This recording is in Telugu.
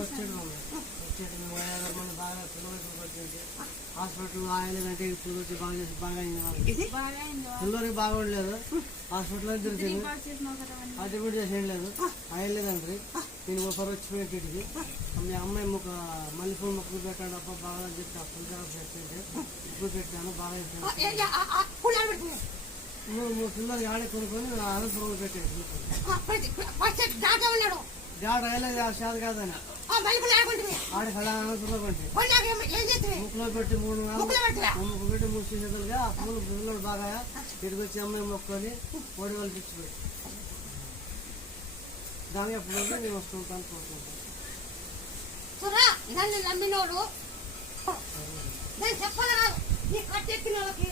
వచ్చేది మన బాగా పిల్లలకి వచ్చింది హాస్పిటల్ ఆయలేదంటే ఇప్పుడు వచ్చి బాగా చేసి బాగా అయింది పిల్లలకి బాగోడలేదు హాస్పిటల్లో తిరిగింది అడ్మిట్ చేసేం లేదు ఆయలేదండ్రి నేను ఒకసారి వచ్చిపోయేటికి మీ అమ్మాయి ముక్క మల్లెపూలు మొక్కలు పెట్టాడు అప్ప బాగా చెప్పి అప్పుడు పెట్టండి ఇప్పుడు పెట్టాను బాగా పిల్లలు ఆడే కొనుక్కొని అనంతపురంలో పెట్టాడు డాక్టర్ వేయలేదు శాత కాదని ఆడ అనంతపురంలో పెట్టి ముక్కులో పెట్టి 3 సీజన్లుగా ఆ పూలు పిల్లలు బాగా ఇటుకు వచ్చి అమ్మాయి మొక్కని కోడి వాళ్ళు పిచ్చిపెట్టి దాని అప్పుడు నేను వస్తుంటాను నన్ను నమ్మినోడు చెప్పాలి కాదు నీ కట్టెక్కిన వాళ్ళకి